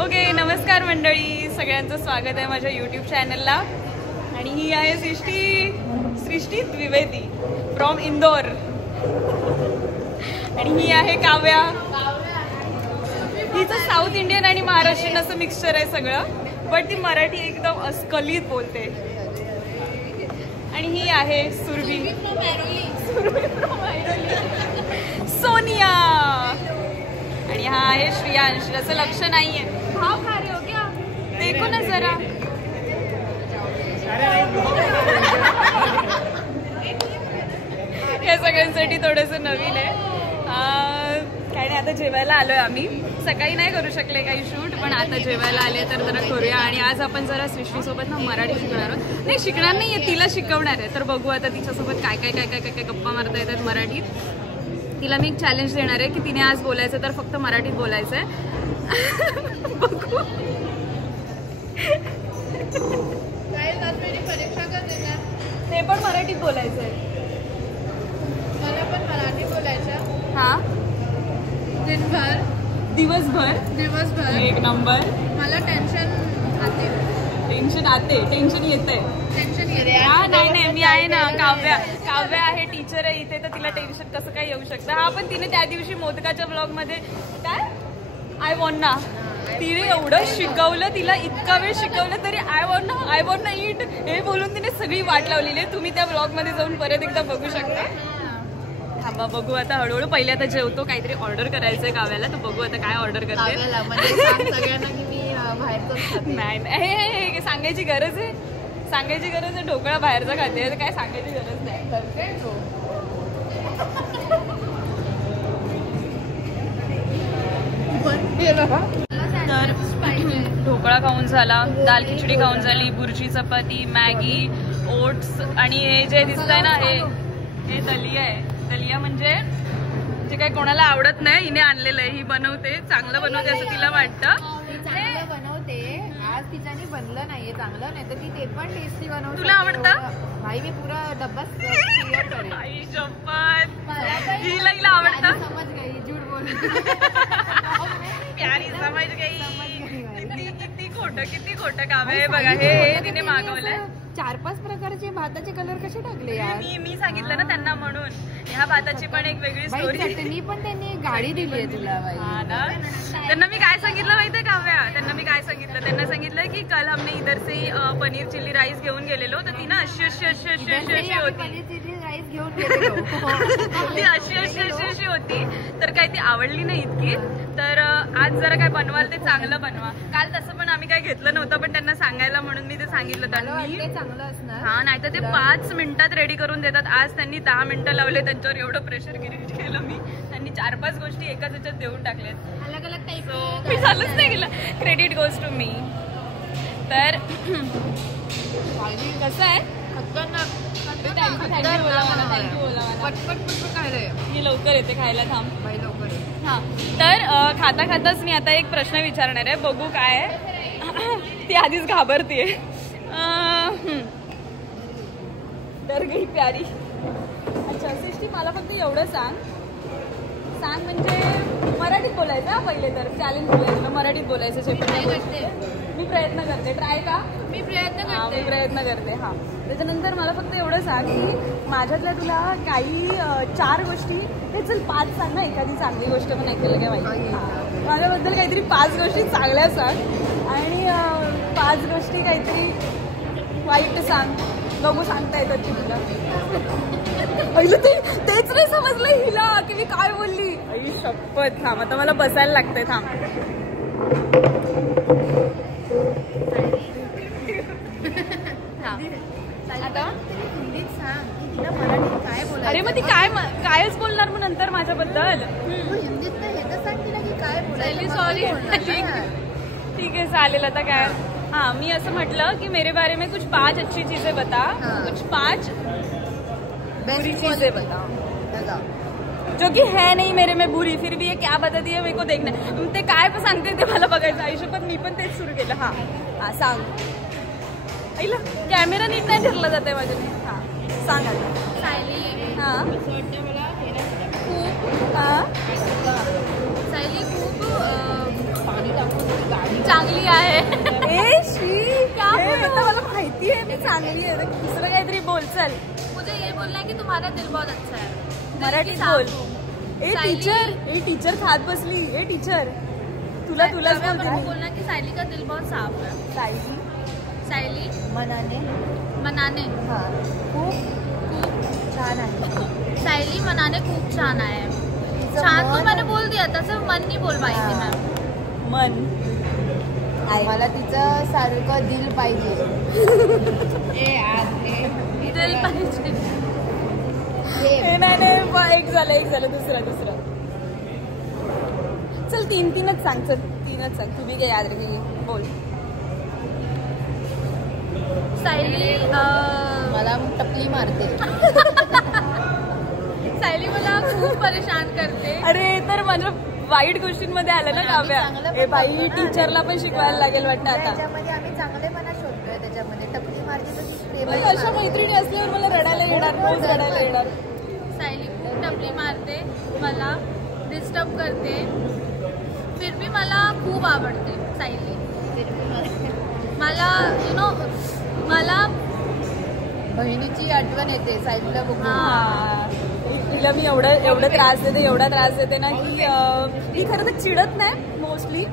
Okay, नमस्कार मंडळी, सगळ्यांचं स्वागत आहे माझ्या यूट्यूब चॅनलला. आणि ही आहे सृष्टी द्विवेदी फ्रॉम इंदोर. आणि ही आहे काव्या. हिचं साऊथ इंडियन आणि महाराष्ट्रीयन असं मिक्सचर आहे सगळं, बट ती मराठी एकदम अस्खलित बोलते. आणि ही आहे सुरभी सोनिया. आणि हा आहे श्रियांश. असं लक्ष नाहीये. भाव खा रहे हो क्या? देखो ना जरा. या सगळ्यांसाठी थोडंसं नवीन आहे. काय नाही, आता जेवायला आलोय आम्ही. सकाळी नाही करू शकले काही शूट, पण आता जेवायला आले तर जरा करूया. आणि आज आपण जरा सृष्टीसोबत ना मराठी शिकणार आहोत. नाही, शिकणार नाहीये, तिला शिकवणार आहे. तर बघू आता तिच्यासोबत काय काय काय काय काय काय गप्पा मारता येतात मराठीत. तिला मी एक चॅलेंज देणार आहे की तिने आज बोलायचं तर फक्त मराठीत बोलायचं आहे. बघू. परीक्षा का देणार? ते पण मराठीत बोलायचं आहे. मला पण मराठी बोलायचं. हा, दिवसभर एक नंबर. मला टेन्शन येते. हा, नाही, मी आहे ना. काव्या आहे, टीचर आहे इथे, तर तिला टेन्शन कसं काय येऊ शकतं. हा, पण तिने त्या दिवशी मोदकाच्या ब्लॉग मध्ये काय आय वॉन्ट ना, तिने एवढं शिकवलं, तिला इतका वेळ शिकवलं तरी आय वॉन्ट ना इट हे बोलून तिने सगळी वाट लावलेली आहे. तुम्ही त्या ब्लॉग मध्ये जाऊन परत एकदा बघू शकता. थांबा, बघू आता हळूहळू. पहिले आता जेवतो, काहीतरी ऑर्डर करायचंय काव्याला, तर बघू आता काय ऑर्डर करते. नाही, सांगायची गरज आहे. ढोकळा बाहेरचा खाते, काय सांगायची गरज नाही. तर ढोकळा खाऊन झाला, दाल खिचडी खाऊन झाली, बुर्जी चपाती, मॅगी, ओट्स. आणि हे जे दिसतंय ना, हे दलिया आहे. दलिया म्हणजे जे काही कोणाला आवडत नाही, हिने आणलेलं आहे. ही बनवते, चांगलं बनवते असं तिला वाटतं. बनवते आज तिच्याने बनलं नाहीये चांगलं, नाही तर ती ते पण टेस्टी बनवते. तुला आवडतं? भाई मी पुरा डब्बा आई शपथ, हिला आवडतं. समज गई, झूठ बोल. प्यारी समज गई. किती खोटं काम आहे. बघा, हे तिने मागवलंय. 4-5 प्रकारचे भाताचे कलर कसे टाकले यार. मी सांगितलं ना त्यांना, म्हणून ह्या भाताची पण एक वेगळी स्टोरी. पण त्यांनी गाडी दिली आहे तुला. त्यांना मी काय सांगितलं माहितीये काव्या? त्यांना सांगितलं की कल हमने इधर से पनीर चिल्ली राईस घेऊन गेलेलो, तर ती ना अशी होती. ती अशी होती, तर काही ती आवडली नाही इतकी. तर आज जरा काय बनवाल ते चांगलं बनवा. काल तसं पण आम्ही काय घेतलं नव्हतं, पण त्यांना सांगायला म्हणून मी ते सांगितलं. चांगलं असणार. हा, नाही तर ते 5 मिनिटात रेडी करून देतात. आज त्यांनी 10 मिनिटं लावले. त्यांच्यावर एवढं प्रेशर क्रिएट केलं मी. त्यांनी 4-5 गोष्टी एकाच ह्याच्यात देऊन टाकल्यात. अलग अलग टाईप. मी चालूच नाही केलं. Credit goes to me. तर कसं आहे, थँक्यू बोला. पटपट खायला मी लवकर येते खायला. थांब बाई, लवकर. हा, तर खाताच मी आता एक प्रश्न विचारणार आहे. बघू काय आहे. ती आधीच घाबरतीये. डर गई प्यारी. अच्छा सृष्टी, मला फक्त एवढं सांग म्हणजे मराठीत बोलायचं. पहिले तर चॅलेंज बोलायचं, मराठीत बोलायचं. मी प्रयत्न करते. ट्राय का? मी प्रयत्न करते. हा, त्याच्यानंतर मला फक्त एवढं सांग की माझ्यातल्या तुला काही 4 गोष्टी, हे चल 5 सांग ना. एखादी चांगली गोष्ट पण ऐकायला काय माहिती. माझ्याबद्दल काहीतरी 5 गोष्टी चांगल्या सांग आणि 5 गोष्टी काहीतरी वाईट सांग. बघू सांगता येतात की तुला. पहिलं तेच नाही समजलं हिला की मी काय बोलली. आई शपथ. थांब, आता मला बसायला लागतंय. थांब. आता हिंदीत सांग की तिला मराठीत काय बोलायचं. अरे मग ती कायच बोलणार मग नंतर माझ्याबद्दल. हिंदीत तर हे तर सांग तिला की काय बोलायचं. सॉरी. ठीक आहे, चालेल. आता काय, हाँ, मैं ऐसा म्हटलं कि मेरे बारे में कुछ 5 अच्छी चीजें बता. हाँ. कुछ 5 बुरी चीजें बता जो कि है नहीं मेरे में बुरी, फिर भी ये क्या बताती है मेरे को देखना. ते काय पण सांगते ते मला बघायचं. आयुष्यात मी पण तेच सुरू केलं. हा सांग. आईला कॅमेरा नीट नाही धरला जाते माझ्या. हा सांग आता. सायली. हा, खूप. सायली खूप पाणी टाकून गाडी चांगली आहे. मला माहिती आहे मी चांगली आहे. दुसरं काहीतरी बोल. चल मुझे ये बोलना है कि तुम्हारा दिल बहुत अच्छा है. मराठीत बोल. ए टीचर खात बसली. ए टीचर तुलाच बोलना की सायली का दिल बहुत साफ है. सायली मनाने खूप छान आहे. सायली मनाने खूप छान आहे. छान तो मैंने बोल दिया था, सिर्फ मन नहीं बोल पाई थी मैं. मन मला तिचं सारखं दिल पाहिजे. दिल पाहिजे. नाही एक झालं दुसरं. चल तीनच सांग. तुम्ही काय याद रखेगी. बोल. सायली मला टपली मारते. सायली मला खूप परेशान करते. अरे तर माझ्या वाईट गोष्टींमध्ये आलं ना काव्या. हे बाई टीचरला पण शिकवायला लागेल वाटतं आता. त्याच्यामध्ये आम्ही चांगलेपणा शोधतोय. त्याच्यामध्ये टपली मारते. अशा मैत्रिणी असल्यावर मला रडायला येणार. सायली खूप टपली मारते, मला डिस्टर्ब करते, फिर भी मला खूप आवडते सायली. मला मला बहिणीची आठवण येते सायलीला बघून. तिला मी एवढा त्रास देते ना की मी खरं तर चिडत नाही मोस्टली,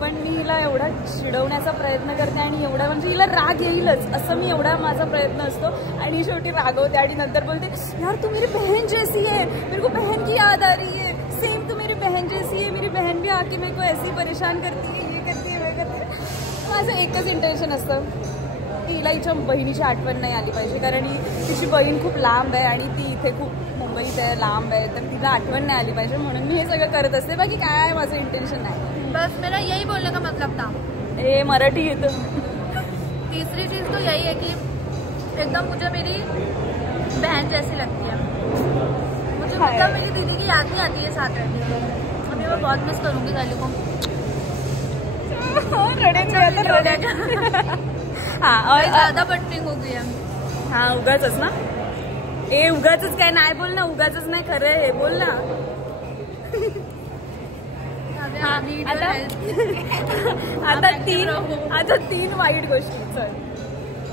पण मी हिला एवढा चिडवण्याचा प्रयत्न करते आणि एवढा म्हणजे हिला राग येईलच असं मी एवढा माझा प्रयत्न असतो. आणि शेवटी रागवते आणि नंतर बोलते यार तू मेरी बहन जैसी है, मेरे को बहन की याद आ रही है. सेम तू मेरी बहन जैसी है. मेरी बहन भी आके मेरे को ऐसी परेशान करती है, ये करती है, वो करती है. माझं एकच इंटेन्शन असतं की हिला हिच्या बहिणीची आठवण नाही आली पाहिजे, कारण तिची बहीण खूप लांब आहे आणि ती इथे खूप मुंबईत आहे, लांब आहे, तर तिला आठवण नाही आली पाहिजे म्हणून मी हे सगळं करत असते. बाकी काय माझं इंटेन्शन नाही. बस मेरा यही बोलने का मतलब था. ए मराठी येतं. तीसरी चीज तो यही है कि एकदम मुझे मेरी बहन जैसी लगती है. मुझे मतलब मेरी दीदी की याद नहीं आती है साथ रहती है. अभी मैं बहुत मिस करूंगी सायली को. हाँ और ज्यादा बटनिंग हो गई है. हाँ उगाचच ना. ए उगाचच काय नाही बोल ना. उगाचच नाही खरं आहे बोल ना. आता तीन वाईट गोष्टी चल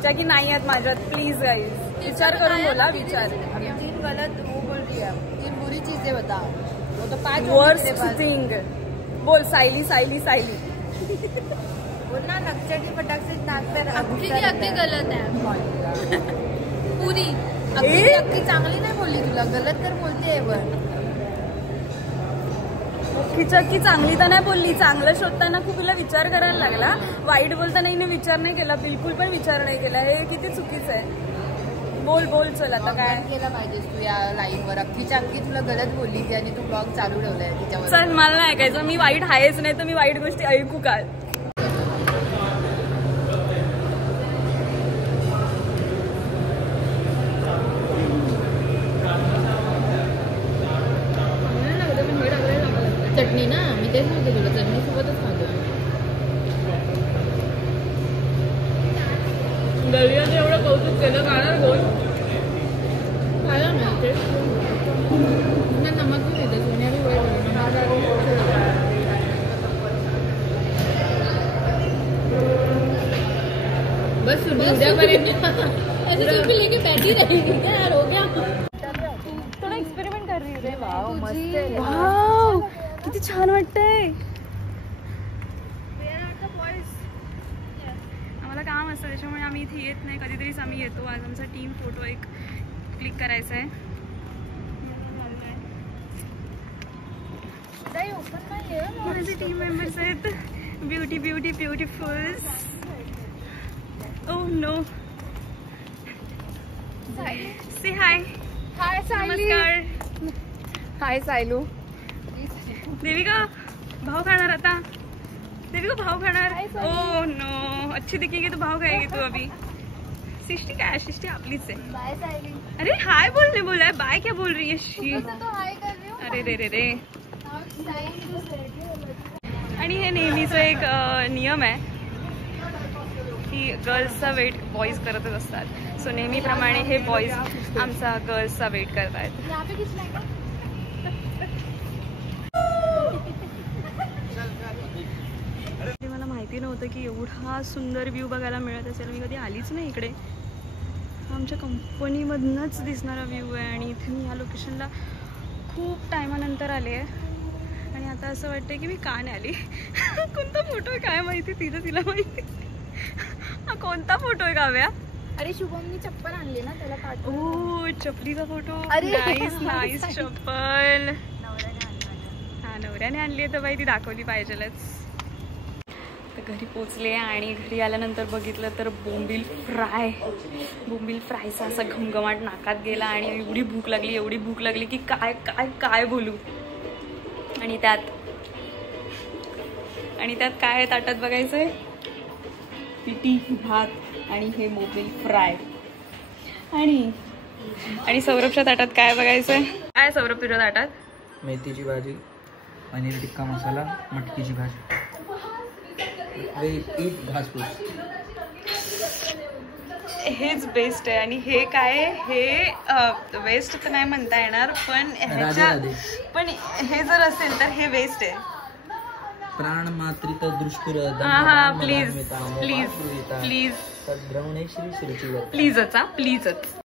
ज्या की नाही आहेत माझ्यात. प्लीज गाईज विचार करून बोला. विचार. तीन गलत वो बोल रही है. तीन बुरी चीजें बता. वो तो 5 वर्स्ट थिंग बोल. सायली बोलना. नक्चटी फटाक से नाक पे अगदी गलत है. पुरी अगदी चांगली नाही बोलली तुला. गलत तर बोलते. चक्की चांगली तर नाही बोलली. चांगलं शोधताना खूप तिला विचार करायला लागला. वाईट बोलताना हिने विचार नाही केला. बिलकुल पण विचार नाही केला. हे किती चुकीचं आहे. बोल चल आता काय केलं पाहिजेस तू या लाईनवर. अख्खीच्या अख्खी तुला गलत बोलली ती आणि तू ब्लॉग चालू ठेवलाय तिच्यावर. चल मला नाही ऐकायचं. मी वाईट आहेच नाही तर मी वाईट गोष्टी ऐकू काय. चटणी ना. मी तेच म्हणते तुला चटणी सोबतच खातो. दर्याचं एवढं कौतुक केलं खाणार कोण. खायला मिळते. नमक भी देते. सोन्या भी बस उद्यापर्यंत लेके बैठी रहेगी यार. हो गया. थोडा एक्सपेरिमेंट कर रही है. वाव मस्त. वाव किती छान वाटतंय. आम्हाला काम असतं त्याच्यामुळे आम्ही इथे येत नाही. कधीतरीच आम्ही येतो. आज आमचा टीम फोटो एक क्लिक करायचा आहे. माझे टीम मेंबर्स आहेत. Beautiful. Oh no. Say hi. नमस्कार. हाय सायलू. देविका भाव खाणार आता. देविका भाव खाणार. Oh no. अच्छी दिखेगी तो भाव खाएगी तू अभी. सृष्टि काय. सृष्टि आपलीच आहे. बाय सायली. अरे हाय बोलने बोला है. बाय क्या बोल रही है शी. तो हाय कर रही हूं. अरे रे. आणि हे नेहमीचं एक नियम आहे की गर्ल्सचा वेट बॉईज करतच असतात. सो नेहमीप्रमाणे हे बॉईज आमचा गर्ल्सचा वेट करतायत. माहिती नव्हतं की एवढा सुंदर व्ह्यू बघायला मिळत असेल. मी कधी आलीच नाही इकडे. आमच्या कंपनीमधनंच दिसणारा व्ह्यू आहे आणि इथे मी ह्या लोकेशनला खूप टायमानंतर आले आहे आणि आता असं वाटतंय की मी का नाही आली. कोणता फोटो आहे काय माहिती, तिला माहिती. हा कोणता फोटो आहे काव्या? अरे शुभमनी चप्पल आणली ना त्याला पाठव. ओ चपलीचा फोटो. नाईस चप्पल. हा नवऱ्याने आणली आहे तर बाई ती दाखवली पाहिजेलच. तर घरी पोचले आणि घरी आल्यानंतर बघितलं तर बोंबील फ्रायचा असा घमघमाट नाकात गेला आणि एवढी भूक लागली की काय काय काय बोलू. आणि त्यात काय आहे ताटात बघायचंय? पिठी भात आणि हे बोंबील फ्राय. आणि सौरभच्या ताटात काय बघायचंय? काय सौरभ तुझ्या ताटात? मेथीची भाजी, पनीर टिक्का मसाला, मटकीची भाजी, घासपूस. हेच बेस्ट आहे. आणि हे काय हे वेस्ट तर नाही म्हणता येणार पण हे जर असेल तर हे वेस्ट आहे. प्राण मात्रित दृष्टीर. हा प्लीज प्लीजच.